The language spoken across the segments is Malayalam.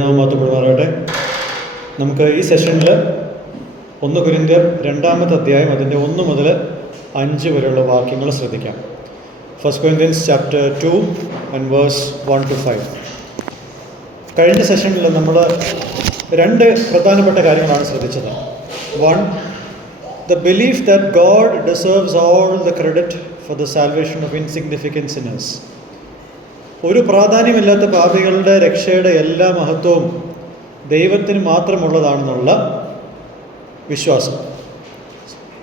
മാറ്റപ്പെടുമാറാകട്ടെ. നമുക്ക് ഈ സെഷനിൽ 1 കൊരിന്ത്യർ 2-ാമത്തെ അധ്യായം അതിൻ്റെ 1 മുതൽ 5 വരെയുള്ള വാക്യങ്ങൾ ശ്രദ്ധിക്കാം. 1 Corinthians chapter 2 and verse 1 to 5. കഴിഞ്ഞ സെഷനിൽ നമ്മൾ 2 പ്രധാനപ്പെട്ട കാര്യങ്ങളാണ് ശ്രദ്ധിച്ചത്. 1, the belief that God deserves all the credit for the salvation of insignificant sinners. ഒരു പ്രാധാന്യമില്ലാത്ത പാപികളുടെ രക്ഷയുടെ എല്ലാ മഹത്വവും ദൈവത്തിന് മാത്രമുള്ളതാണെന്നുള്ള വിശ്വാസം.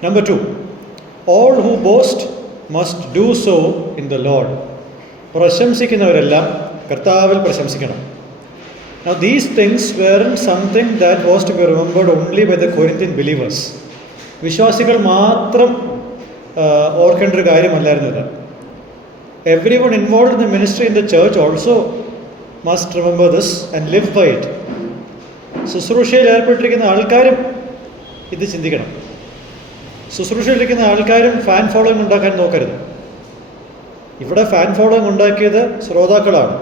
Number 2, all who boast must do so in the Lord. പ്രശംസിക്കുന്നവരെല്ലാം കർത്താവിൽ പ്രശംസിക്കണം. Now these things weren't something that was to be remembered only by the Corinthian believers. വിശ്വാസികൾ മാത്രം ഓർക്കേണ്ട ഒരു കാര്യമല്ലായിരുന്നു ഇത്. Everyone involved in the ministry in the church also must remember this and live by it. ശുശ്രൂഷയിൽ ഏർപ്പെട്ടിരിക്കുന്ന ആൾക്കാരും ഇത് ചിന്തിക്കണം. ശുശ്രൂഷയിലിരിക്കുന്ന ആൾക്കാരും ഫാൻ ഫോളോയിങ് ഉണ്ടാക്കാൻ നോക്കരുത്. ഇവിടെ ഫാൻ ഫോളോയിങ് ഉണ്ടാക്കിയത് ശ്രോതാക്കളാണ്.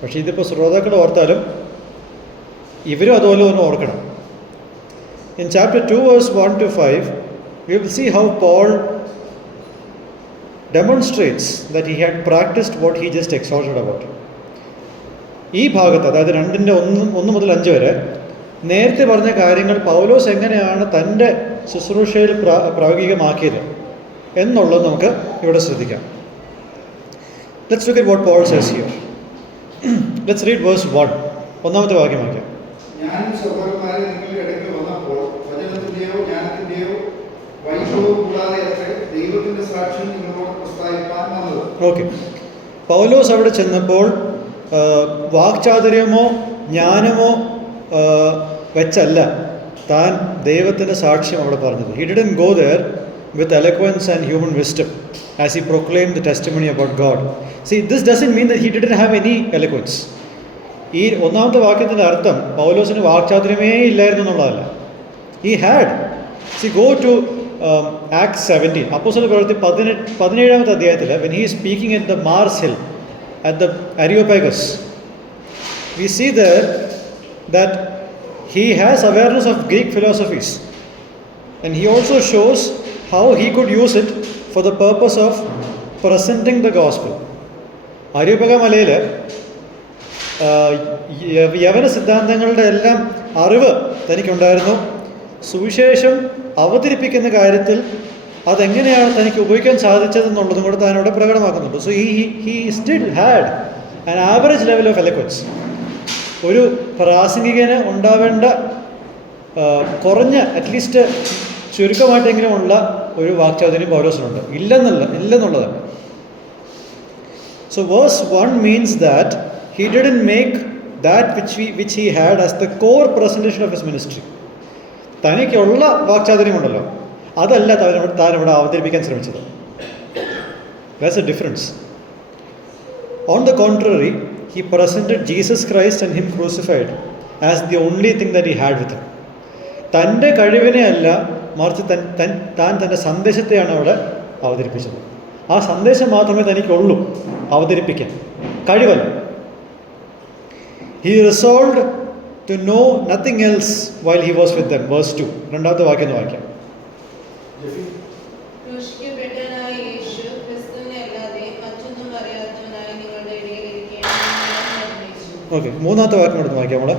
പക്ഷേ ഇതിപ്പോൾ ശ്രോതാക്കൾ ഓർത്താലും ഇവരും അതുപോലെ ഒന്ന് ഓർക്കണം. In chapter 2 verse 1 to 5 we will see how Paul demonstrates that he had practiced what he just exhorted about. ഈ ഭാഗത്ത്, അതായത് 2:1 മുതൽ 5 വരെ നേരത്തെ പറഞ്ഞ കാര്യങ്ങൾ പൗലോസ് എങ്ങനെയാണ് തൻ്റെ ശുശ്രൂഷയിൽ പ്രായോഗികമാക്കിയത് എന്നുള്ളത് നമുക്ക് ഇവിടെ ശ്രദ്ധിക്കാം. Let's look at what Paul says here. Let's read verse 1. 1-ാമത്തെ വാക്യം വായിക്കാം. ഞാൻ സഹോദരന്മാരെ നിങ്ങളുടെ ഇടയ്ക്ക് വന്നപ്പോൾ വചനത്തിന്റെയോ ജ്ഞാനത്തിന്റെയോ വൈഭവവും കൂടാതെ ദൈവത്തിന്റെ സാക്ഷ്യം നിങ്ങളോട് പ്രസ്താവിക്കാൻ വന്നത്. ഓക്കെ, പൗലോസ് അവിടെ ചെന്നപ്പോൾ വാക്ചാതുര്യമോ ജ്ഞാനമോ വെച്ചല്ല താൻ ദൈവത്തിൻ്റെ സാക്ഷ്യം അവിടെ പറഞ്ഞത്. He didn't go there with eloquence and human wisdom as he proclaimed the testimony about God. See, this doesn't mean that he didn't have any eloquence. ഈ 1-ാമത്തെ വാക്യത്തിൻ്റെ അർത്ഥം പൗലോസിന് വാക്ചാതുര്യമേ ഇല്ലായിരുന്നു എന്നുള്ളതല്ല. He had. See, go to Acts 17. അപ്പോസ്തല പ്രവൃത്തി 17-ാമത്തെ അധ്യായത്തിൽ when he is speaking at the Mars Hill at the Areopagus, we see there that he has awareness of Greek philosophies and he also shows how he could use it for the purpose of presenting the gospel. അരിയോപഗ മലയിൽ യവന സിദ്ധാന്തങ്ങളുടെ എല്ലാം അറിവ് തനിക്കുണ്ടായിരുന്നു. സുവിശേഷം അവതരിപ്പിക്കുന്ന കാര്യത്തിൽ അതെങ്ങനെയാണ് തനിക്ക് ഉപയോഗിക്കാൻ സാധിച്ചതെന്നുള്ളതും കൂടെ താനവിടെ പ്രകടമാക്കുന്നുണ്ട്. So he still had an average level of eloquence. ഒരു പ്രാസംഗികന് ഉണ്ടാവേണ്ട കുറഞ്ഞ അറ്റ്ലീസ്റ്റ് ചുരുക്കമായിട്ടെങ്കിലും ഉള്ള ഒരു വാക്ചാതുര്യം പൗലോസിനുണ്ട്. ഇല്ലെന്നുള്ളതല്ല. So verse 1 means that he didn't make that which he had as the core presentation of his ministry. തനിക്കുള്ള വാക്ചാതുര്യമുണ്ടല്ലോ, അതല്ല താൻ ഇവിടെ അവതരിപ്പിക്കാൻ ശ്രമിച്ചത്. That's a difference. On the contrary, he presented Jesus Christ and him crucified as the only thing that he had with him. തൻ്റെ കഴിവിനെ അല്ല, മറിച്ച് താൻ തൻ്റെ സന്ദേശത്തെയാണ് അവിടെ അവതരിപ്പിച്ചത്. ആ സന്ദേശം മാത്രമേ തനിക്കുള്ളൂ അവതരിപ്പിക്കാൻ, കഴിവല്ല. He resolved to know nothing else while he was with them. Verse 2. 2-ാമത്തെ വാക്യം വായിക്കാം. ഓക്കെ, 3-ാമത്തെ വാക്യം എടുത്ത് വായിക്കാം നമ്മള്.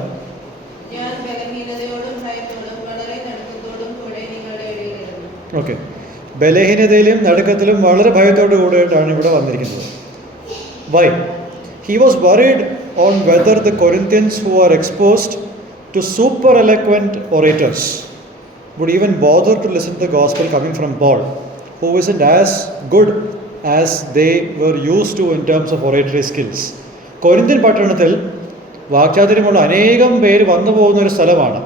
ഓക്കെ, ബലഹീനതയിലും നടുക്കത്തിലും വളരെ ഭയത്തോടു കൂടിയിട്ടാണ് ഇവിടെ വന്നിരിക്കുന്നത്. Why? He was worried on whether the Corinthians who are exposed to super eloquent orators would even bother to listen to the gospel coming from Paul, who isn't as good as they were used to in terms of oratory skills. Corinthian പട്ടണത്തിൽ വാക്ചാതുര്യമുള്ള അനേകം പേര് വന്നു പോകുന്നൊരു സ്ഥലമാണ്.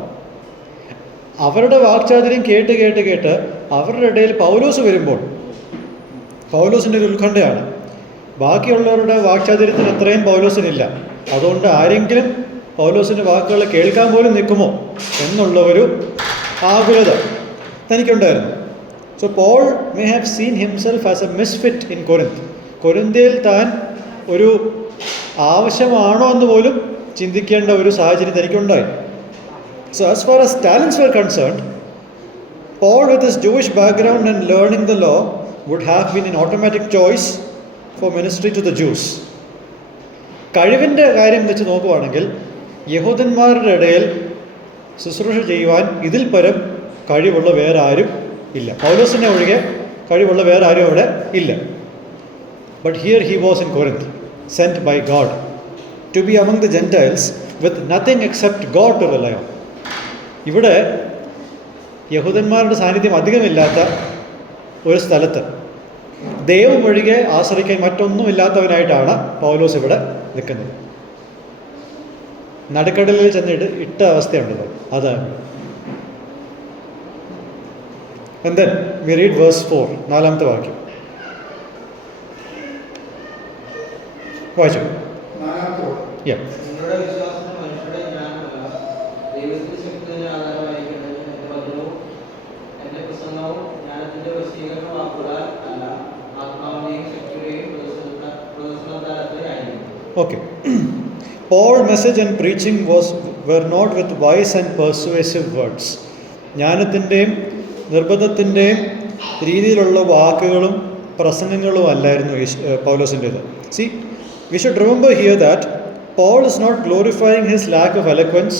അവരുടെ വാക്ചാതുര്യം കേട്ട് അവരുടെ ഇടയിൽ പൗലോസ് വരുമ്പോൾ പൗലോസിൻ്റെ ഒരു ഉത്കണ്ഠയാണ്. ബാക്കിയുള്ളവരുടെ വാക്ചാതുര്യത്തിന് അത്രയും പൗലോസിനില്ല. അതുകൊണ്ട് ആരെങ്കിലും പൗലോസിൻ്റെ വാക്കുകൾ കേൾക്കാൻ പോലും നിൽക്കുമോ എന്നുള്ള ഒരു ആകുലത തനിക്കുണ്ടായിരുന്നു. So Paul may have seen himself as a misfit in Corinth. കൊരിന്ത്യയിൽ താൻ ഒരു ആവശ്യമാണോ എന്ന് പോലും ചിന്തിക്കേണ്ട ഒരു സാഹചര്യം എനിക്കുണ്ടായി. So as far as talents were concerned, Paul with his Jewish background and learning the law would have been an automatic choice for ministry to the Jews. കഴിവിൻ്റെ കാര്യം വെച്ച് നോക്കുവാണെങ്കിൽ യഹൂദന്മാരുടെ ഇടയിൽ ശുശ്രൂഷ ചെയ്യുവാൻ ഇതിൽ പരം കഴിവുള്ള വേറെ ആരും ഇല്ല. പൗലോസിനെ ഒഴികെ കഴിവുള്ള വേറെ ആരും അവിടെ ഇല്ല. But here he was in Corinth, sent by God to be among the Gentiles with nothing except God to rely on. ഇവിടെ യഹൂദന്മാരുടെ സാന്നിധ്യം അധികമില്ലാത്ത ഒരു സ്ഥലത്ത് ദൈവം ഒഴികെ ആശ്രയിക്കാൻ മറ്റൊന്നുമില്ലാത്തവനായിട്ടാണ് പൗലോസ് ഇവിടെ നിൽക്കുന്നത്. നടുക്കടലിൽ ചെന്നിട്ട് ഇട്ട അവസ്ഥയുണ്ടല്ലോ, അതാണ്. And then we read verse 4, നാലാമത്തെ വാക്യം വായിച്ചു. Yeah. നിങ്ങളുടെ വിശ്വാസത്തിന് മനുഷ്യരുടെ ജ്ഞാനമല്ല, ദൈവത്തിന്റെ ശക്തിയുടെ ആധാരമായിരിക്കുന്നത് എന്റെ വചനവും എന്റെ പ്രസംഗവും ജ്ഞാനത്തിന്റെ വശീകരണ വാക്കുകളാൽ അല്ല, ആത്മാവിന്റെയും ശക്തിയുടെയും പ്രദർശനത്താലത്രേ ആയിരിക്കും. Okay. Paul's message and preaching were not with wise and persuasive words. ജ്ഞാനത്തിൻ്റെയും നിർബന്ധത്തിൻ്റെയും രീതിയിലുള്ള വാക്കുകളും പ്രസംഗങ്ങളും അല്ലായിരുന്നു പൗലോസിൻ്റേത്. See, we should remember here that Paul is not glorifying his lack of eloquence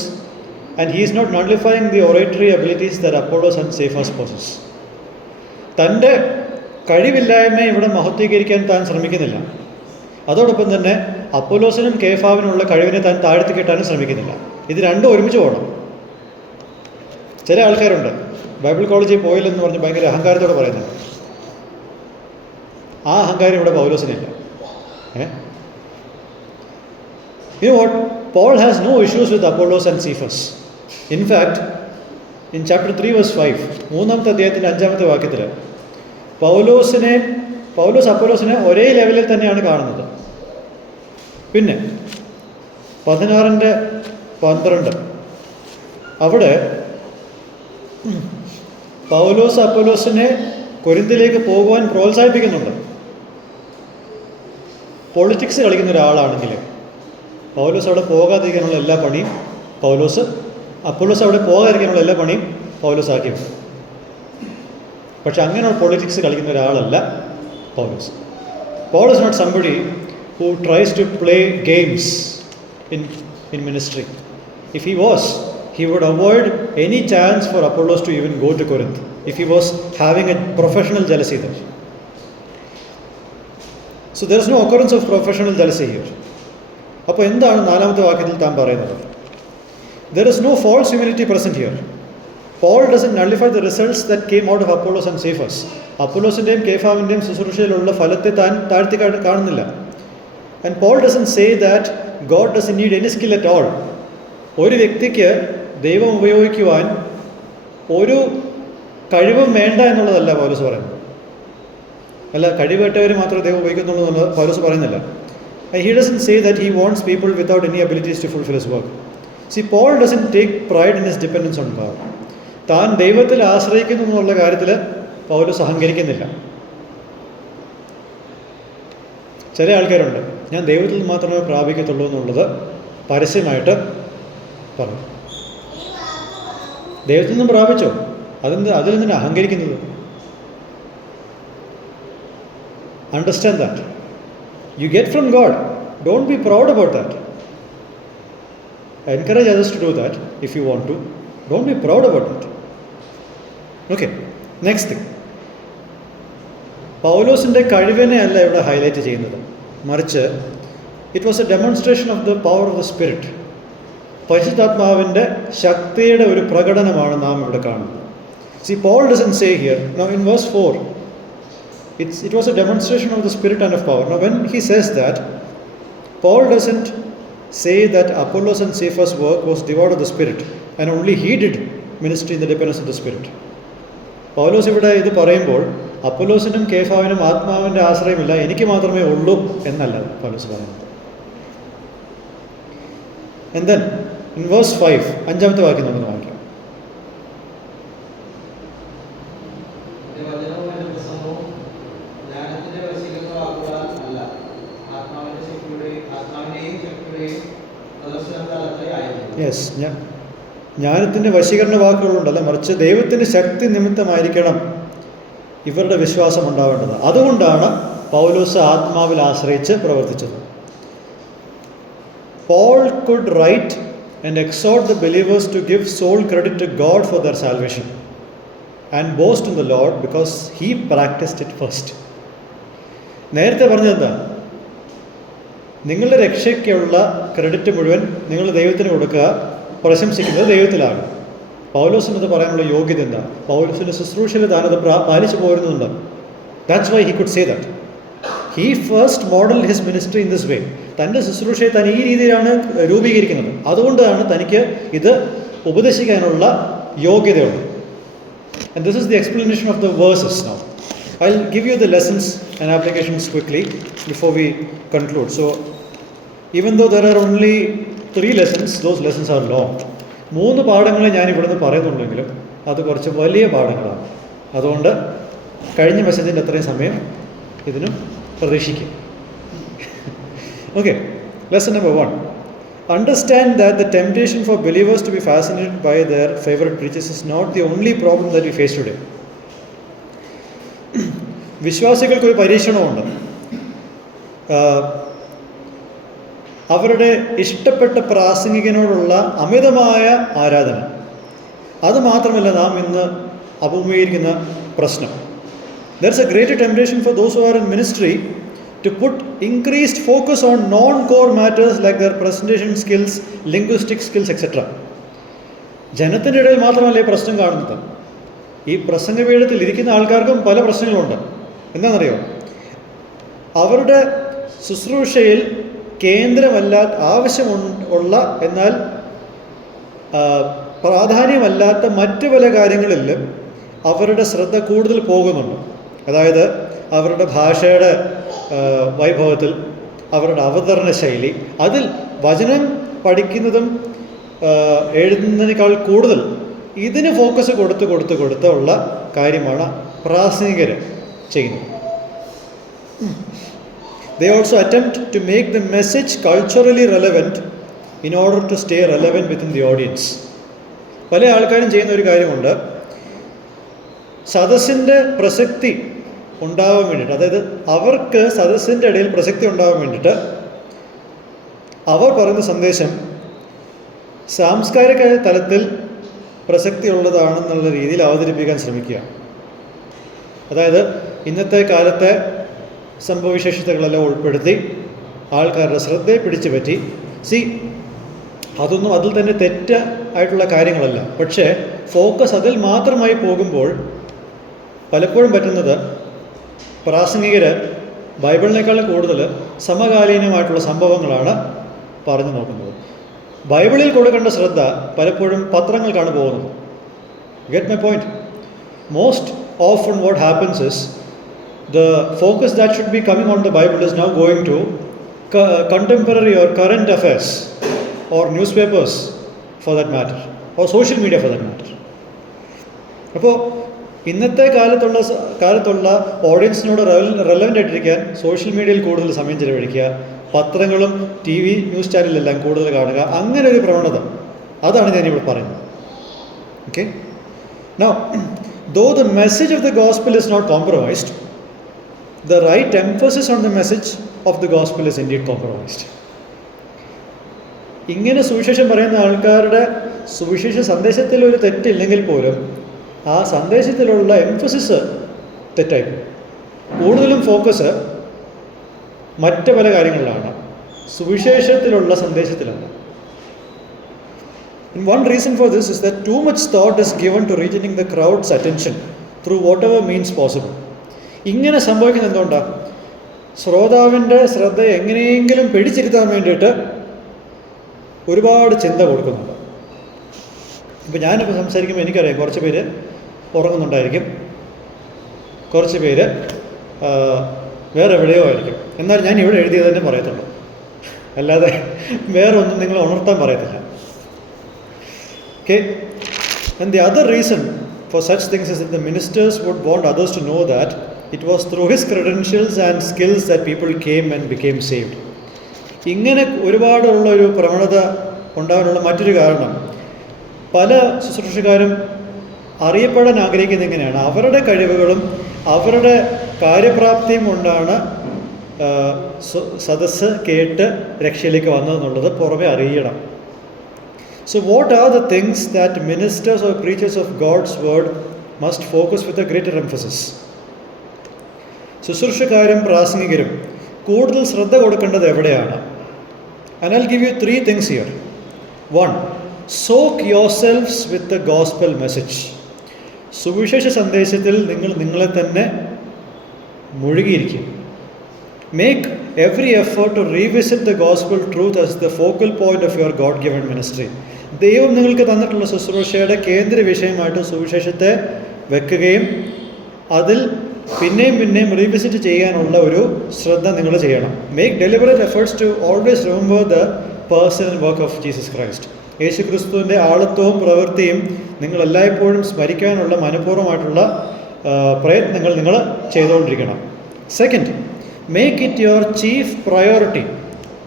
and he is not nullifying the oratory abilities that Apollos and Cephas possess. തൻ്റെ കഴിവില്ലായ്മയെ ഇവിടെ മഹത്വീകരിക്കാൻ താൻ ശ്രമിക്കുന്നില്ല. അതോടൊപ്പം തന്നെ അപ്പോലോസിനും കേഫാവിനുള്ള കഴിവിനെ താൻ താഴ്ത്തി കെട്ടാനും ശ്രമിക്കുന്നില്ല. ഇത് രണ്ടും ഒരുമിച്ച് പോകണം. ചില ആൾക്കാരുണ്ട് ബൈബിൾ കോളേജിൽ പോയില്ലെന്ന് പറഞ്ഞ് ഭയങ്കര അഹങ്കാരത്തോടെ പറയുന്നത്. ആ അഹങ്കാരം ഇവിടെ പൗലോസിനില്ല. You know what? Paul has no issues with Apollos and Cephas. In fact, in chapter 3 verse 5, മൂന്നാമത്തെ അധ്യായത്തിൻ്റെ 5-ാമത്തെ വാക്യത്തിൽ പൗലോസ് അപ്പോലോസിനെ ഒരേ ലെവലിൽ തന്നെയാണ് കാണുന്നത്. പിന്നെ 16:12 അവിടെ പൗലോസ് അപ്പോലോസിനെ കൊരിന്തിലേക്ക് പോകുവാൻ പ്രോത്സാഹിപ്പിക്കുന്നുണ്ട്. പൊളിറ്റിക്സ് കളിക്കുന്ന ഒരാളാണെങ്കിൽ പൗലോസ് അവിടെ പോകാതിരിക്കാനുള്ള എല്ലാ പണിയും അപ്പോലോസ് അവിടെ പോകാതിരിക്കാനുള്ള എല്ലാ പണിയും പൗലോസ് ആക്കി വെക്കും. പക്ഷെ അങ്ങനെയുള്ള പൊളിറ്റിക്സ് കളിക്കുന്ന ഒരാളല്ല പൗലോസ്. Paul is not somebody who tries to play games in ministry. If he was, he would avoid any chance for Apollos to even go to Corinth if he was having a professional jealousy there. So there is no occurrence of professional jealousy here. അപ്പോൾ എന്താണ് 4-ാമത്തെ വാക്യത്തിൽ താൻ പറയുന്നത്? There is no false humility present here. Paul doesn't nullify the results that came out of Apollos and Cephas. അപ്പോലോസിൻ്റെയും കേഫാവിൻ്റെയും ശുശ്രൂഷയിലുള്ള ഫലത്തെ താൻ താഴ്ത്തി കാണുന്നില്ല. And Paul doesn't say that God doesn't need any skill at all. ഒരു വ്യക്തിക്ക് ദൈവം ഉപയോഗിക്കുവാൻ ഒരു കഴിവും വേണ്ട എന്നുള്ളതല്ല പൗലോസ് പറയുന്നത്. അല്ല, കഴിവേറ്റവർ മാത്രമേ ദൈവം ഉപയോഗിക്കുന്നുള്ളൂ എന്നുള്ളത് പൗലോസ് പറയുന്നില്ല. And he doesn't say that he wants people without any abilities to fulfill his work. See, Paul doesn't take pride in his dependence on God. താൻ ദൈവത്തിൽ ആശ്രയിക്കുന്നു എന്നുള്ള കാര്യത്തിൽ പൗലോസ് അഹങ്കരിക്കുന്നില്ല. ചില ആൾക്കാരുണ്ട്, ഞാൻ ദൈവത്തിൽ മാത്രമേ പ്രാപിക്കത്തുള്ളൂ എന്നുള്ളത് പരസ്യമായിട്ട് പറഞ്ഞു. ദൈവത്തിൽ നിന്നും പ്രാപിച്ചോ, അതിൽ നിന്നും അഹങ്കരിക്കുന്നത്. Understand that. You get from God. Don't be proud about that. I encourage others to do that if you want to. Don't be proud about that. Okay, next thing. പൗലോസിൻ്റെ കഴിവിനെ അല്ല ഇവിടെ ഹൈലൈറ്റ് ചെയ്യുന്നത്, മറിച്ച് it was A demonstration of the power of the spirit. പരിശുദ്ധാത്മാവിൻ്റെ ശക്തിയുടെ ഒരു പ്രകടനമാണ് നാം ഇവിടെ കാണുന്നത്. See, Paul doesn't say here, now in verse 4, it was a demonstration of the spirit and of power. Now when he says that, Paul doesn't say that Apollos and Cephas' work was devoid of the spirit and only he did ministry in the dependence of the spirit. പൗലോസ് ഇവിടെ ഇത് പറയുമ്പോൾ അപ്പൊലോസിനും കേഫാവിനും ആത്മാവിൻ്റെ ആശ്രയമില്ല, എനിക്ക് മാത്രമേ ഉള്ളൂ എന്നല്ല പൗലോസ് പറയുന്നത്. And then in verse 5, 5-ാമത്തെ വാക്യം നമ്മൾ വായിക്കാം. ആത്മാവിന്റെയും ശക്തിയുടെയും യെസ്, ജ്ഞാനത്തിൻ്റെ വശീകരണ വാക്കുകളുണ്ടല്ല, മറിച്ച് ദൈവത്തിൻ്റെ ശക്തി നിമിത്തമായിരിക്കണം ഇവരുടെ വിശ്വാസം ഉണ്ടാവേണ്ടത്. അതുകൊണ്ടാണ് പൗലോസ് ആത്മാവിൽ ആശ്രയിച്ച് പ്രവർത്തിച്ചത്. Paul could write and exhort the believers to give sole credit to God for their salvation and boast in the Lord because he practiced it first. നേരത്തെ പറഞ്ഞതെന്താ? നിങ്ങളുടെ രക്ഷയ്ക്കുള്ള ക്രെഡിറ്റ് മുഴുവൻ നിങ്ങൾ ദൈവത്തിന് കൊടുക്കുക, പ്രശംസിക്കുന്നത് ദൈവത്തിലാണ്. പൗലോസിന് അത് പറയാനുള്ള യോഗ്യത എന്താ? പൗലോസിൻ്റെ ശുശ്രൂഷയിൽ താനത് പാലിച്ചു പോരുന്നുണ്ട്. That's why he could say that. He first model his ministry in this way. തൻ്റെ ശുശ്രൂഷയെ താൻ ഈ രീതിയിലാണ് രൂപീകരിക്കുന്നത്. അതുകൊണ്ടാണ് തനിക്ക് ഇത് ഉപദേശിക്കാനുള്ള യോഗ്യതയുള്ളത്. And this is the explanation of the verses now. I'll give you the lessons and applications quickly before we conclude. So, even though there are only 3 lessons, those lessons are long. 3 പാഠങ്ങളെ ഞാൻ ഇവിടുന്ന് പറയുന്നുണ്ടെങ്കിലും അത് കുറച്ച് വലിയ പാഠങ്ങളാണ്. അതുകൊണ്ട് കഴിഞ്ഞ മെസ്സേജിൻ്റെ അത്രയും സമയം ഇതിനും പ്രതീക്ഷിക്കും. Okay, lesson number 1. Understand that the temptation for believers to be fascinated by their favorite preachers is not the only problem that we face today. വിശ്വാസികൾക്കൊരു പരീക്ഷണമുണ്ട്. അവരുടെ ഇഷ്ടപ്പെട്ട പ്രാസംഗികനോടുള്ള അമിതമായ ആരാധന. അത് മാത്രമല്ല നാം ഇന്ന് അഭിമുഖീകരിക്കുന്ന പ്രശ്നം. There is a greater temptation for those who are in ministry to put increased focus on non-core matters like their presentation skills, linguistic skills, etc. ജനത്തിൻ്റെ ഇടയിൽ മാത്രമല്ല ഈ പ്രശ്നം കാണുന്നത്. ഈ പ്രസംഗപീഠത്തിൽ ഇരിക്കുന്ന ആൾക്കാർക്കും പല പ്രശ്നങ്ങളുണ്ട്. എന്താണെന്നറിയോ? അവരുടെ ശുശ്രൂഷയിൽ കേന്ദ്രമല്ലാത്ത, ആവശ്യമുള്ള എന്നാൽ പ്രാധാന്യമല്ലാത്ത മറ്റു പല കാര്യങ്ങളിലും അവരുടെ ശ്രദ്ധ കൂടുതൽ പോകുന്നുണ്ട്. അതായത് അവരുടെ ഭാഷയുടെ വൈഭവത്തിൽ, അവരുടെ അവതരണ ശൈലി, അതിൽ വചനം പഠിക്കുന്നതും എഴുതുന്നതിനേക്കാൾ കൂടുതൽ ഇതിന് ഫോക്കസ് കൊടുത്തുള്ള കാര്യമാണ് പ്രാസംഗികർ ചെയ്യുന്നത്. They also attempt to make the message culturally relevant in order to stay relevant within the audience. പല ആൾക്കാരും ചെയ്യുന്ന ഒരു കാര്യമുണ്ട്, സദസ്സിൻ്റെ പ്രസക്തി ഉണ്ടാവാൻ വേണ്ടിയിട്ട്, അതായത് അവർക്ക് സദസ്സിൻ്റെ ഇടയിൽ പ്രസക്തി ഉണ്ടാവാൻ വേണ്ടിയിട്ട് അവർ പറയുന്ന സന്ദേശം സാംസ്കാരിക തലത്തിൽ പ്രസക്തിയുള്ളതാണെന്നുള്ള രീതിയിൽ അവതരിപ്പിക്കാൻ ശ്രമിക്കുക. അതായത് ഇന്നത്തെ കാലത്തെ സംഭവവിശേഷതകളെല്ലാം ഉൾപ്പെടുത്തി ആൾക്കാരുടെ ശ്രദ്ധയെ പിടിച്ചു പറ്റി. അതൊന്നും അതിൽ തന്നെ തെറ്റായിട്ടുള്ള കാര്യങ്ങളല്ല. പക്ഷേ ഫോക്കസ് അതിൽ മാത്രമായി പോകുമ്പോൾ പലപ്പോഴും പറ്റുന്നത് പ്രാസംഗികർ ബൈബിളിനേക്കാൾ കൂടുതൽ സമകാലീനമായിട്ടുള്ള സംഭവങ്ങളാണ് പറഞ്ഞു നോക്കുന്നത്. ബൈബിളിൽ കൊടുക്കേണ്ട ശ്രദ്ധ പലപ്പോഴും പത്രങ്ങൾക്കാണ് പോകുന്നത്. Get my point? Most often what happens is the focus that should be coming on the Bible is now going to contemporary or current affairs or newspapers for that matter, or social media for that matter. അപ്പോൾ ഇന്നത്തെ കാലത്തുള്ള ഓഡിയൻസിനോട് റെലവൻ്റ് ആയിട്ടിരിക്കാൻ സോഷ്യൽ മീഡിയയിൽ കൂടുതൽ സമയം ചിലവഴിക്കുക, പത്രങ്ങളും TV ന്യൂസ് ചാനലിലെല്ലാം കൂടുതൽ കാണുക, അങ്ങനെ ഒരു പ്രവണത, അതാണ് ഞാനിവിടെ പറയുന്നത്. Okay, now though the message of the gospel is not compromised, the right emphasis on the message of the gospel is indeed compromised. ഇങ്ങനെ സുവിശേഷം പറയുന്ന ആൾക്കാരുടെ സുവിശേഷ സന്ദേശത്തിൽ ഒരു തെറ്റില്ലെങ്കിൽ പോലും ആ സന്ദേശത്തിലുള്ള എംഫസിസ് തെറ്റായി. കൂടുതലും ഫോക്കസ് മറ്റ് പല കാര്യങ്ങളിലാണ്, സുവിശേഷത്തിലുള്ള സന്ദേശത്തിലല്ല. And one reason for this is that too much thought is given to retaining the crowd's attention through whatever means possible. ഇങ്ങനെ സംഭവിക്കുന്നത് എന്തുകൊണ്ടാണ്? ശ്രോതാവിൻ്റെ ശ്രദ്ധ എങ്ങനെയെങ്കിലും പിടിച്ചിരുത്താൻ വേണ്ടിയിട്ട് ഒരുപാട് ചിന്ത കൊടുക്കുന്നുണ്ട്. ഇപ്പോൾ ഞാനിപ്പോൾ സംസാരിക്കുമ്പോൾ എനിക്കറിയാം കുറച്ച് പേര് ഉറങ്ങുന്നുണ്ടായിരിക്കും, കുറച്ച് പേര് വേറെ എവിടെയോ ആയിരിക്കും. എന്നാൽ ഞാൻ ഇവിടെ എഴുതിയത് തന്നെ പറയത്തുള്ളൂ, അല്ലാതെ വേറെ ഒന്നും നിങ്ങൾ ഉണർത്താൻ പറയത്തില്ല. Okay, and the other reason for such things is that the ministers would want others to know that it was through his credentials and skills that people came and became saved. ഇങ്ങനെ ഒരുപാടുള്ള ഒരു പ്രവണത ഉണ്ടാകാനുള്ള മറ്റൊരു കാരണം, പല ശുശ്രൂഷക്കാരും അറിയപ്പെടാൻ ആഗ്രഹിക്കുന്നത് എങ്ങനെയാണ്, അവരുടെ കഴിവുകളും അവരുടെ കാര്യപ്രാപ്തിയും കൊണ്ടാണ് സദസ്സ് കേട്ട് രക്ഷയിലേക്ക് വന്നതെന്നുള്ളത് പുറമെ അറിയണം. So what are the things that ministers or preachers of God's word must focus with a greater emphasis? ശുശ്രൂഷക്കാരും പ്രാസംഗികരും കൂടുതൽ ശ്രദ്ധ കൊടുക്കേണ്ടത് എവിടെയാണ്? And I'll give you 3 things here. 1. Soak yourselves with the gospel message. സുവിശേഷ സന്ദേശത്തിൽ നിങ്ങളെ തന്നെ മുഴുകിയിരിക്കും. Make every effort to revisit the gospel truth as the focal point of your God-given ministry. ദൈവം നിങ്ങൾക്ക് തന്നിട്ടുള്ള ശുശ്രൂഷയുടെ കേന്ദ്ര വിഷയമായിട്ട് സുവിശേഷത്തെ വെക്കുകയും അതിൽ പിന്നെയും റീവിസിറ്റ് ചെയ്യാനുള്ള ഒരു ശ്രദ്ധ നിങ്ങൾ ചെയ്യണം. Make deliberate efforts to always remember the person and work of Jesus Christ. യേശു ക്രിസ്തുവിൻ്റെ ആളത്വവും പ്രവൃത്തിയും നിങ്ങൾ എല്ലായ്പ്പോഴും സ്മരിക്കാനുള്ള മനഃപൂർവ്വമായിട്ടുള്ള പ്രയത്നങ്ങൾ നിങ്ങൾ ചെയ്തുകൊണ്ടിരിക്കണം. Second, make it your chief priority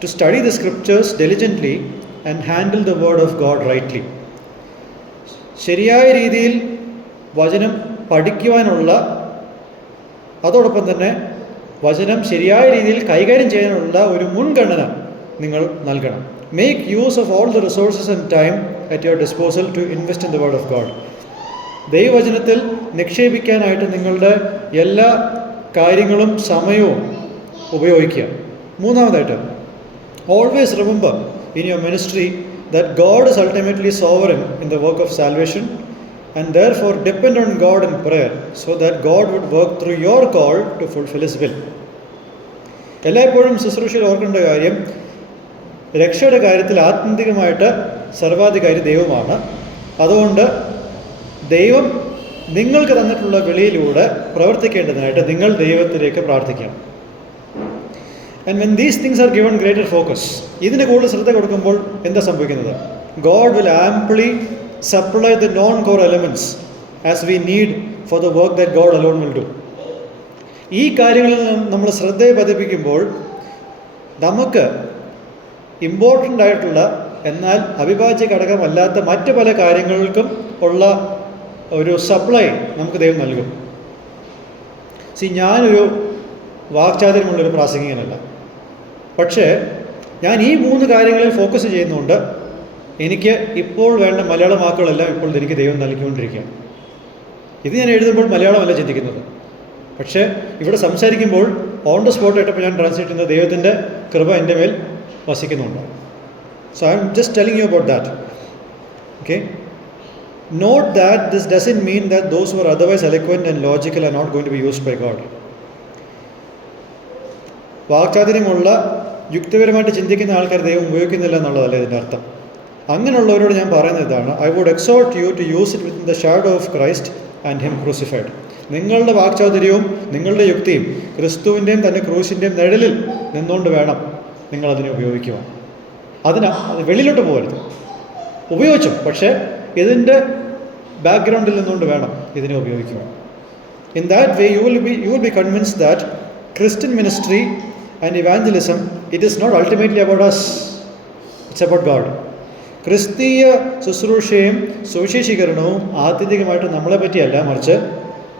to study the scriptures diligently and handle the word of God rightly. ശരിയായ രീതിയിൽ വചനം പഠിക്കുവാനുള്ള, അതോടൊപ്പം തന്നെ വചനം ശരിയായ രീതിയിൽ കൈകാര്യം ചെയ്യാനുള്ള ഒരു മുൻഗണന നിങ്ങൾ നൽകണം. Make use of all the resources and time at your disposal to invest in the word of God. ദൈവവചനത്തിൽ നിക്ഷേപിക്കാനായിട്ട് നിങ്ങളുടെ എല്ലാ കാര്യങ്ങളും സമയവും ഉപയോഗിക്കുക. മൂന്നാമതായിട്ട്, always remember in your ministry that God is ultimately sovereign in the work of salvation and therefore depend on God in prayer so that God would work through your call to fulfill His will. എല്ലായ്പ്പോഴും ശുശ്രൂഷയിൽ ഓർക്കേണ്ട കാര്യം, രക്ഷയുടെ കാര്യത്തിൽ ആത്യന്തികമായിട്ട് സർവാധികാരി ദൈവമാണ്. അതുകൊണ്ട് ദൈവം നിങ്ങൾക്ക് തന്നിട്ടുള്ള വിളിയിലൂടെ പ്രവർത്തിക്കേണ്ടതിനായിട്ട് നിങ്ങൾ ദൈവത്തിലേക്ക് പ്രാർത്ഥിക്കണം. And when these things are given greater focus, ഇതിന് കൂടുതൽ ശ്രദ്ധ കൊടുക്കുമ്പോൾ എന്താ സംഭവിക്കുന്നത്? God will amply supply the non-core elements as we need for the work that God alone will do. ഈ കാര്യങ്ങളിൽ നമ്മൾ ശ്രദ്ധയെ പതിപ്പിക്കുമ്പോൾ നമുക്ക് ഇമ്പോർട്ടൻ്റ് ആയിട്ടുള്ള എന്നാൽ അവിഭാജ്യ ഘടകമല്ലാത്ത മറ്റ് പല കാര്യങ്ങൾക്കും ഉള്ള ഒരു സപ്ലൈ നമുക്ക് ദൈവം നൽകും. ഞാനൊരു വാക്ചാതുര്യമുള്ളൊരു പ്രാസംഗികനല്ല, പക്ഷേ ഞാൻ ഈ 3 കാര്യങ്ങളിൽ ഫോക്കസ് ചെയ്യുന്നതുകൊണ്ട് എനിക്ക് ഇപ്പോൾ വേണ്ട മലയാള വാക്കുകളെല്ലാം ഇപ്പോൾ എനിക്ക് ദൈവം നൽകിക്കൊണ്ടിരിക്കുകയാണ്. ഇത് ഞാൻ എഴുതുമ്പോൾ മലയാളമല്ല ചിന്തിക്കുന്നത്, പക്ഷേ ഇവിടെ സംസാരിക്കുമ്പോൾ ഓൺ ദ സ്പോട്ട് ആയിട്ടപ്പോൾ ഞാൻ ട്രാൻസ്ലേറ്റ് ചെയ്യുന്ന ദൈവത്തിൻ്റെ കൃപ എൻ്റെ മേൽ വസിക്കുന്നുണ്ട്. So I am just telling you about that. Okay, not that this doesn't mean that those who are otherwise eloquent and logical are not going to be used by God. വാക്ചാതുര്യമുള്ള യുക്തിപരമായിട്ട് ചിന്തിക്കുന്ന ആൾക്കാർ ദൈവം ഉപയോഗിക്കുന്നില്ല എന്നുള്ളതല്ല ഇതിൻ്റെ അർത്ഥം. അങ്ങനെയുള്ളവരോട് ഞാൻ പറയുന്നത് ഇതാണ്: I would exhort you to use it within the shadow of Christ and him crucified. നിങ്ങളുടെ വാക്ചാതുര്യവും നിങ്ങളുടെ യുക്തിയും ക്രിസ്തുവിൻ്റെയും തന്നെ ക്രൂശിൻ്റെയും നിഴലിൽ നിന്നുകൊണ്ട് വേണം നിങ്ങളതിനെ ഉപയോഗിക്കുവാൻ. അത് വെളിയിലോട്ട് പോകരുത്. ഉപയോഗിച്ചു, പക്ഷേ ഇതിൻ്റെ ബാക്ക്ഗ്രൗണ്ടിൽ നിന്നുകൊണ്ട് വേണം ഇതിനെ ഉപയോഗിക്കുവാൻ. In that way you will be convinced that Christian ministry and evangelism, it is not ultimately about us, it's about God. ക്രിസ്തീയ ശുശ്രൂഷയും സുവിശേഷീകരണവും ആത്യന്തികമായിട്ട് നമ്മളെ പറ്റിയല്ല, മറിച്ച്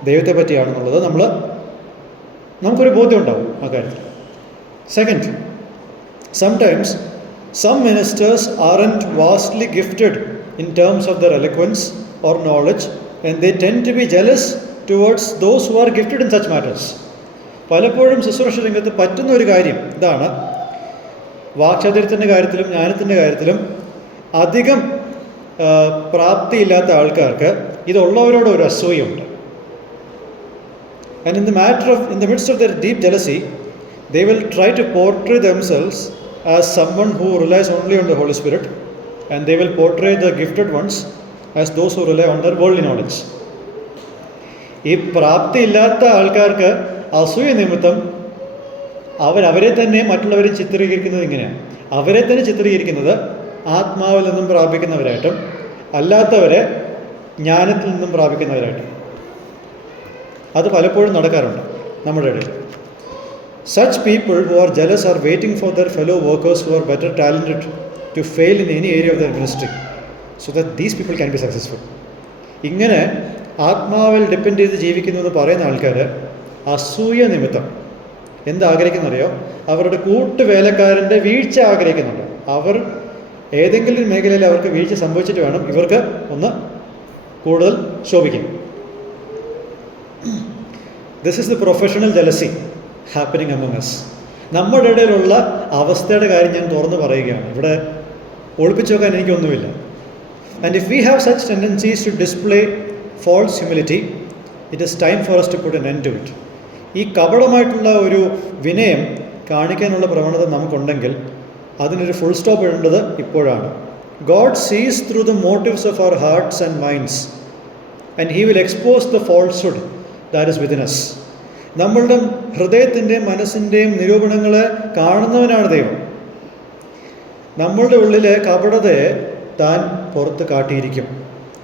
ദൈവത്തെ പറ്റിയാണെന്നുള്ളത് നമുക്കൊരു ബോധ്യം ഉണ്ടാവും ആ കാര്യത്തിൽ. Second, sometimes some ministers aren't vastly gifted in terms of their eloquence or knowledge, and they tend to be jealous towards those who are gifted in such matters. പലപ്പോഴും ശുശ്രൂഷ രംഗത്ത് പറ്റുന്ന ഒരു കാര്യം ഇതാണ്: വാക്ചാതുര്യത്തിൻ്റെ കാര്യത്തിലും ജ്ഞാനത്തിൻ്റെ കാര്യത്തിലും അധികം പ്രാപ്തിയില്ലാത്ത ആൾക്കാർക്ക് ഇതുള്ളവരോട് ഒരു അസൂയുണ്ട്. And in the midst of their deep jealousy, they will try to portray themselves as someone who relies only on the Holy Spirit, and they will portray the gifted ones as those who rely on their worldly knowledge. ഈ പ്രാപ്തിയില്ലാത്ത ആൾക്കാർക്ക് അസൂയ നിമിത്തം അവരെ തന്നെ മറ്റുള്ളവരെ ചിത്രീകരിക്കുന്നത് ഇങ്ങനെയാണ്. അവരെ തന്നെ ചിത്രീകരിക്കുന്നത് ആത്മാവിൽ നിന്നും പ്രാപിക്കുന്നവരായിട്ടും അല്ലാത്തവരെ ജ്ഞാനത്തിൽ നിന്നും പ്രാപിക്കുന്നവരായിട്ടും. അത് പലപ്പോഴും നടക്കാറുണ്ട് നമ്മുടെ ഇടയിൽ. Such people who are jealous are waiting for their fellow workers who are better talented to fail in any area of their ministry so that these people can be successful. ഇങ്ങനെ ആത്മാവിൽ ഡിപ്പെൻഡ് ചെയ്ത് ജീവിക്കുന്നു എന്ന് പറയുന്ന ആൾക്കാർ അസൂയ നിമിത്തം എന്താഗ്രഹിക്കുന്നറിയോ? അവരുടെ കൂട്ടുവേലക്കാരൻ്റെ വീഴ്ച ആഗ്രഹിക്കുന്നുണ്ട്. അവർ ഏതെങ്കിലും ഒരു മേഖലയിൽ അവർക്ക് വീഴ്ച സംഭവിച്ചിട്ട് വേണം ഇവർക്ക് ഒന്ന് കൂടുതൽ ശോഭിക്കും. This is the professional jealousy happening among us. നമ്മുടെ ഇടയിലുള്ള അവസ്ഥയുടെ കാര്യം ഞാൻ തുറന്നു പറയുകയാണ്. ഇവിടെ ഒളിപ്പിച്ചു വെക്കാൻ എനിക്കൊന്നുമില്ല. And if we have such tendencies to display false humility, it is time for us to put an end to it. ഈ കപടമായിട്ടുള്ള ഒരു വിനയം കാണിക്കാനുള്ള പ്രവണത നമുക്കുണ്ടെങ്കിൽ അതിനൊരു ഫുൾ സ്റ്റോപ്പ് ഇടേണ്ടത് ഇപ്പോഴാണ്. God sees through the motives of our hearts and minds and he will expose the falsehood that is within us. നമ്മളുടെ ഹൃദയത്തിൻ്റെയും മനസ്സിൻ്റെയും നിരൂപണങ്ങളെ കാണുന്നവനാണ് ദൈവം. നമ്മളുടെ ഉള്ളിലെ കപടതയെ താൻ പുറത്ത് കാട്ടിയിരിക്കും.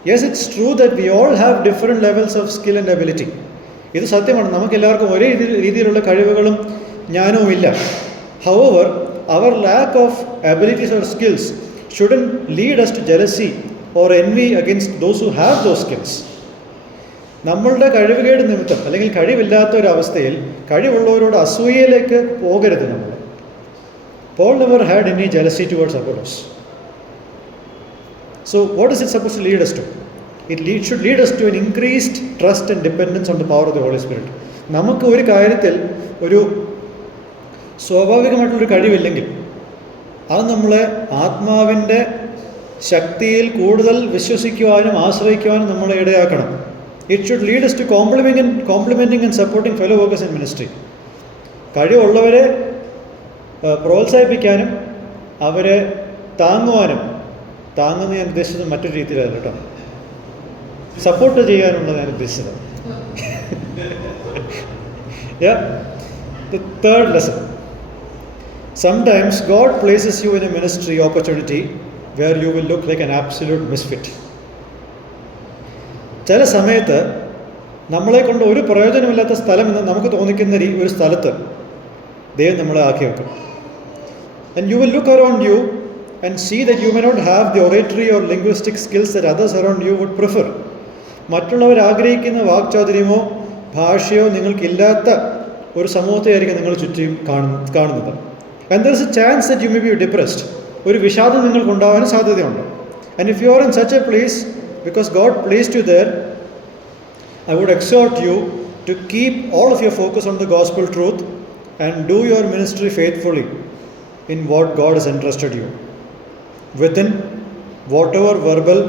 Yes, it's true that we all have different levels of skill and ability. ഇത് സത്യമാണ്. നമുക്കെല്ലാവർക്കും ഒരേ രീതിയിലുള്ള കഴിവുകളും ജ്ഞാനവും ഇല്ല. However, our lack of abilities or skills shouldn't lead us to jealousy or envy against those who have those skills. നമ്മളുടെ കഴിവുകേട് നിമിത്തം അല്ലെങ്കിൽ കഴിവില്ലാത്ത ഒരവസ്ഥയിൽ കഴിവുള്ളവരോട് അസൂയയിലേക്ക് പോകരുത് നമ്മൾ. Paul never had any jealousy towards Apollos. So what is it supposed to lead us to? It should lead us to an increased trust and dependence on the power of the Holy Spirit. നമുക്ക് ഒരു കാര്യത്തിൽ ഒരു സ്വാഭാവികമായിട്ടുള്ളൊരു കഴിവില്ലെങ്കിൽ അത് നമ്മളെ ആത്മാവിൻ്റെ ശക്തിയിൽ കൂടുതൽ വിശ്വസിക്കുവാനും ആശ്രയിക്കുവാനും നമ്മളെ ഇടയാക്കണം. It should lead us to complimenting and supporting fellow workers in ministry. കഴിവുള്ളവരെ പ്രോത്സാഹിപ്പിക്കാനും അവരെ താങ്ങുവാനും, താങ്ങുന്ന ഞാൻ ഉദ്ദേശിച്ചത് മറ്റൊരു രീതിയിലല്ല കേട്ടോ, സപ്പോർട്ട് ചെയ്യാനുള്ളത് ഞാൻ ഉദ്ദേശിച്ചത്. The third lesson. Sometimes God places you in a ministry opportunity where you will look like an absolute misfit. ചില സമയത്ത് നമ്മളെ കൊണ്ട് ഒരു പ്രയോജനമില്ലാത്ത സ്ഥലം എന്ന് നമുക്ക് തോന്നിക്കുന്ന ഒരു സ്ഥലത്ത് ദൈവം നമ്മളെ ആക്കി വെക്കും. And you will look around you and see that you may not have the oratory or linguistic skills that others around you would prefer. മറ്റുള്ളവർ ആഗ്രഹിക്കുന്ന വാക്ചാതുര്യമോ ഭാഷയോ നിങ്ങൾക്കില്ലാത്ത ഒരു സമൂഹത്തെയായിരിക്കും നിങ്ങൾ ചുറ്റും കാണുന്നത്. And there is a chance that you may be depressed. ഒരു വിഷാദം നിങ്ങൾക്കുണ്ടാവാനും സാധ്യതയുണ്ട്. And if you are in such a place, because God placed you there, I would exhort you to keep all of your focus on the gospel truth and do your ministry faithfully in what God has entrusted you, within whatever verbal,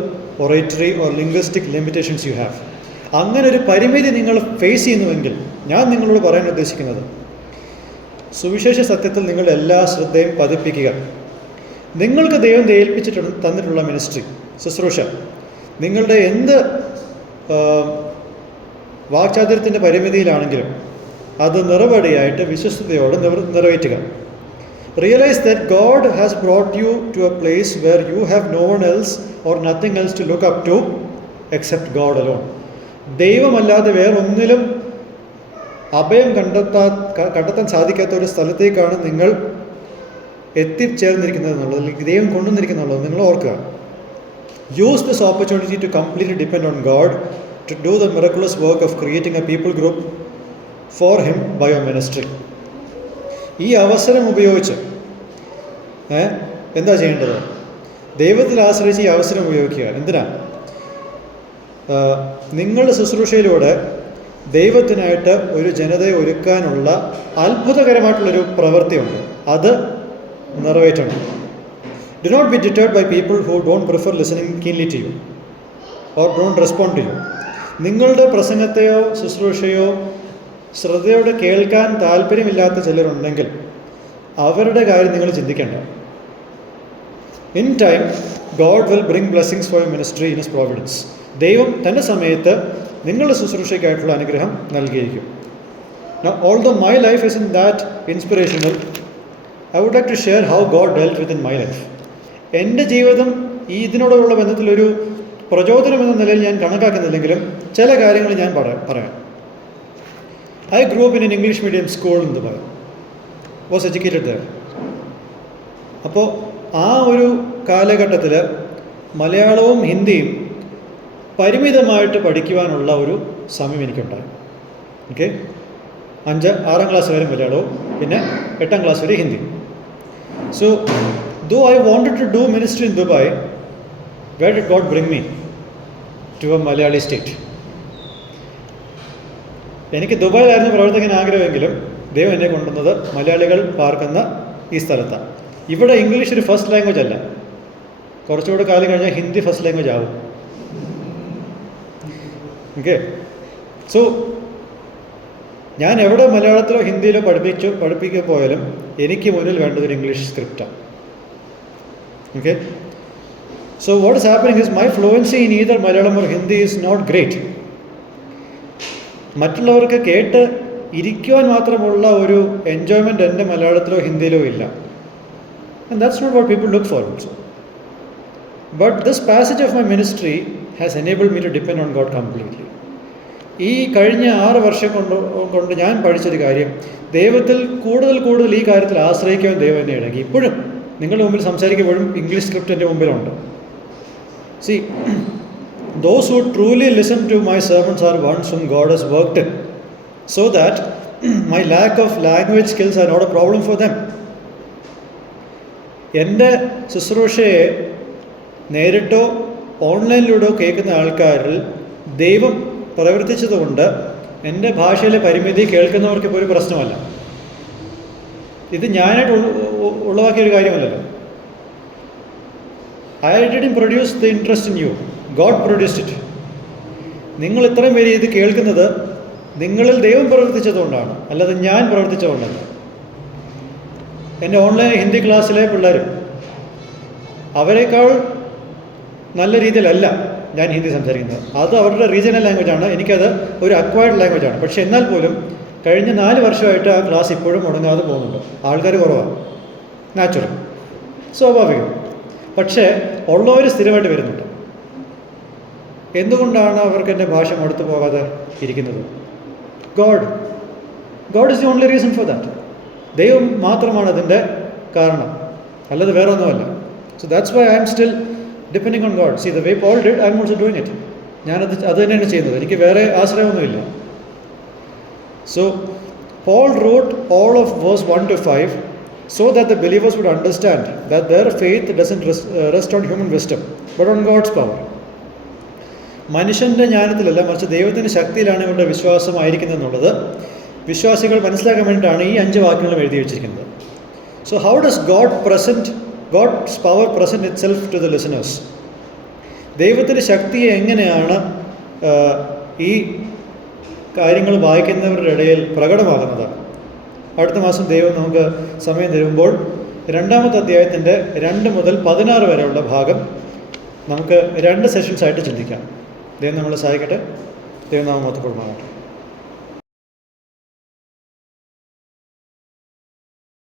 oratory or linguistic limitations you have. അങ്ങനെ ഒരു പരിമിതി നിങ്ങൾ ഫേസ് ചെയ്യുന്നുവെങ്കിൽ ഞാൻ നിങ്ങളോട് പറയാൻ ഉദ്ദേശിക്കുന്നത്, സുവിശേഷ സത്യത്തിൽ നിങ്ങളുടെ എല്ലാ ശ്രദ്ധയും പതിപ്പിക്കുക. നിങ്ങൾക്ക് ദൈവം തന്നിട്ടുള്ള മിനിസ്ട്രി, ശുശ്രൂഷ, നിങ്ങളുടെ എന്ത് വാക്ചാതുര്യത്തിൻ്റെ പരിമിതിയിലാണെങ്കിലും അത് നിറപടിയായിട്ട് വിശ്വസ്തയോടെ നിറവേറ്റുക. Realize that God has brought you to a place where you have no one else or nothing else to look up to except God alone. ദൈവമല്ലാതെ വേറൊന്നിലും അഭയം കണ്ടെത്താൻ സാധിക്കാത്ത ഒരു സ്ഥലത്തേക്കാണ് നിങ്ങൾ എത്തിച്ചേർന്നിരിക്കുന്നത് എന്നുള്ളത്, അല്ലെങ്കിൽ ദൈവം കൊണ്ടുവന്നിരിക്കുന്നുള്ളത് നിങ്ങൾ ഓർക്കുക. Use this opportunity to completely depend on God to do the miraculous work of creating a people group for Him by your ministry. ഈ അവസരം ഉപയോഗിച്ച് എന്താ ചെയ്യേണ്ടത്? ദൈവത്തിൽ ആശ്രയിച്ച് ഈ അവസരം ഉപയോഗിക്കുക. എന്തിനാ? നിങ്ങളുടെ ശുശ്രൂഷയിലൂടെ ദൈവത്തിനായിട്ട് ഒരു ജനതയെ ഒരുക്കാനുള്ള അത്ഭുതകരമായിട്ടുള്ളൊരു പ്രവൃത്തിയുണ്ട്, അത് നിറവേറ്റണം. Do not be deterred by people who don't prefer listening keenly to you or don't respond to you. നിങ്ങളുടെ പ്രസംഗത്തെയോ ശുശ്രൂഷയോ ശ്രദ്ധയോടെ കേൾക്കാൻ താല്പര്യമില്ലാത്ത ചിലരുണ്ടെങ്കിൽ അവരുടെ കാര്യം നിങ്ങൾ ചിന്തിക്കേണ്ട. In time, God will bring blessings for your ministry in His providence. ദൈവം തൻ്റെ സമയത്ത് നിങ്ങളുടെ ശുശ്രൂഷയ്ക്കായിട്ടുള്ള അനുഗ്രഹം നൽകിയിരിക്കും. Now, although my life isn't that inspirational, I would like to share how God dealt with in my life. എൻ്റെ ജീവിതം ഇതിനോടുള്ള ബന്ധത്തിലൊരു പ്രചോദനം എന്ന നിലയിൽ ഞാൻ കണക്കാക്കുന്നില്ലെങ്കിലും ചില കാര്യങ്ങൾ ഞാൻ പറയാം. I grew up in an English medium school in Dubai. Was educated there. അപ്പോൾ ആ ഒരു കാലഘട്ടത്തിൽ മലയാളവും ഹിന്ദിയും പരിമിതമായിട്ട് പഠിക്കുവാനുള്ള ഒരു സമയം എനിക്കുണ്ടായി. ഓക്കെ, 6 ക്ലാസ് വരെ മലയാളവും പിന്നെ 8ാം ക്ലാസ് വരെ Hindi. So though I wanted to do ministry in Dubai, where did God bring me? To a Malayali state. എനിക്ക് ദുബായിലായിരുന്നു പ്രവർത്തിക്കാൻ ആഗ്രഹമെങ്കിലും ദൈവം എന്നെ കൊണ്ടുവന്നത് മലയാളികൾ പാർക്കുന്ന ഈ സ്ഥലത്താണ്. ഇവിടെ ഇംഗ്ലീഷ് ഒരു ഫസ്റ്റ് ലാംഗ്വേജ് അല്ല, കുറച്ചുകൂടെ കാലം കഴിഞ്ഞാൽ ഹിന്ദി ഫസ്റ്റ് ലാംഗ്വേജ് ആവും. ഓക്കെ, സോ ഞാൻ എവിടെ മലയാളത്തിലോ ഹിന്ദിയിലോ പഠിപ്പിക്കാൻ പോയാലും എനിക്ക് മുന്നിൽ വേണ്ടത് ഒരു ഇംഗ്ലീഷ് സ്ക്രിപ്റ്റാണ്. Okay, so what is happening is my fluency in either Malayalam or Hindi is not great. മറ്റുള്ളവർക്ക് കേട്ട് ഇരിക്കുവാൻ മാത്രമുള്ള ഒരു എൻജോയ്മെൻറ്റ് എൻ്റെ മലയാളത്തിലോ ഹിന്ദിയിലോ ഇല്ല. And that's not what people look for also. But this passage of my ministry has enabled me to depend on God completely. ഈ കഴിഞ്ഞ 6 വർഷം കൊണ്ട് ഞാൻ പഠിച്ചൊരു കാര്യം, ദൈവത്തിൽ കൂടുതൽ ഈ കാര്യത്തിൽ ആശ്രയിക്കാൻ ദൈവം എന്നെ ഇടങ്ങി. ഇപ്പോഴും നിങ്ങളുടെ മുമ്പിൽ സംസാരിക്കുമ്പോഴും ഇംഗ്ലീഷ് സ്ക്രിപ്റ്റ് എൻ്റെ മുമ്പിലുണ്ട്. C, those who truly listen to my sermons are ones whom God has worked in, so that my lack of language skills are not a problem for them. എൻ്റെ ശുശ്രൂഷയെ നേരിട്ടോ ഓൺലൈനിലൂടെ കേൾക്കുന്ന ആൾക്കാരിൽ ദൈവം പ്രവർത്തിച്ചതുകൊണ്ട് എൻ്റെ ഭാഷയിലെ പരിമിതി കേൾക്കുന്നവർക്ക് ഇപ്പോൾ ഒരു പ്രശ്നമല്ല. ഇത് ഞാനായിട്ട് ഉളവാക്കിയൊരു കാര്യമല്ലല്ലോ. I didn't produce the interest in you. God produced it. നിങ്ങൾ ഇത്രയും പേര് ഇത് കേൾക്കുന്നത് നിങ്ങളിൽ ദൈവം പ്രവർത്തിച്ചതുകൊണ്ടാണ്, അല്ലാതെ ഞാൻ പ്രവർത്തിച്ചതുകൊണ്ടല്ല. എൻ്റെ ഓൺലൈൻ ഹിന്ദി ക്ലാസ്സിലെ പിള്ളേരും അവരെക്കാൾ നല്ല രീതിയിലല്ല ഞാൻ ഹിന്ദി സംസാരിക്കുന്നത്. അത് അവരുടെ റീജിയണൽ ലാംഗ്വേജാണ്, എനിക്കത് ഒരു അക്വയർഡ് ലാംഗ്വേജാണ്. പക്ഷേ എന്നാൽ പോലും കഴിഞ്ഞ 4 വർഷമായിട്ട് ആ ക്ലാസ് ഇപ്പോഴും മുടങ്ങാതെ പോകുന്നുണ്ട്. ആൾക്കാർ കുറവാണ്, നാച്ചുറൽ, സ്വാഭാവികം. പക്ഷേ ഉള്ളവർ സ്ഥിരമായിട്ട് വരുന്നുണ്ട്. എന്തുകൊണ്ടാണ് അവർക്ക് എൻ്റെ ഭാഷ മടുത്തു പോകാതെ ഇരിക്കുന്നത്? God is the only reason for that. ദൈവം മാത്രമാണ് അതിൻ്റെ കാരണം, അല്ലാതെ വേറെ ഒന്നുമല്ല. So that's why I am still depending on God. See the way Paul did, I am also doing it. ഞാനത് തന്നെയാണ് ചെയ്യുന്നത്, എനിക്ക് വേറെ ആശ്രയമൊന്നുമില്ല. So Paul wrote all of verse 1 to 5 so that the believers would understand that their faith doesn't rest on human wisdom but on God's power. മനുഷ്യൻ്റെ ജ്ഞാനത്തിലല്ല, മറിച്ച് ദൈവത്തിൻ്റെ ശക്തിയിലാണ് ഇവരുടെ വിശ്വാസമായിരിക്കുന്നത് എന്നുള്ളത് വിശ്വാസികൾ മനസ്സിലാക്കാൻ വേണ്ടിയിട്ടാണ് ഈ 5 വാക്യങ്ങളും എഴുതി വെച്ചിരിക്കുന്നത്. So how does God's power present itself to the listeners? ദൈവത്തിൻ്റെ ശക്തിയെ എങ്ങനെയാണ് ഈ കാര്യങ്ങൾ വായിക്കുന്നവരുടെ ഇടയിൽ പ്രകടമാകുന്നത്? അടുത്ത മാസം ദൈവം നമുക്ക് സമയം തരുമ്പോൾ 2-ാമത്തെ അധ്യായത്തിൻ്റെ 2 മുതൽ 16 വരെയുള്ള ഭാഗം നമുക്ക് 2 സെഷൻസായിട്ട് ചിന്തിക്കാം. ദൈവം നമ്മളെ സഹായിക്കട്ടെ. ദൈവം നാമം മഹത്വപ്പെടുമാറാകട്ടെ.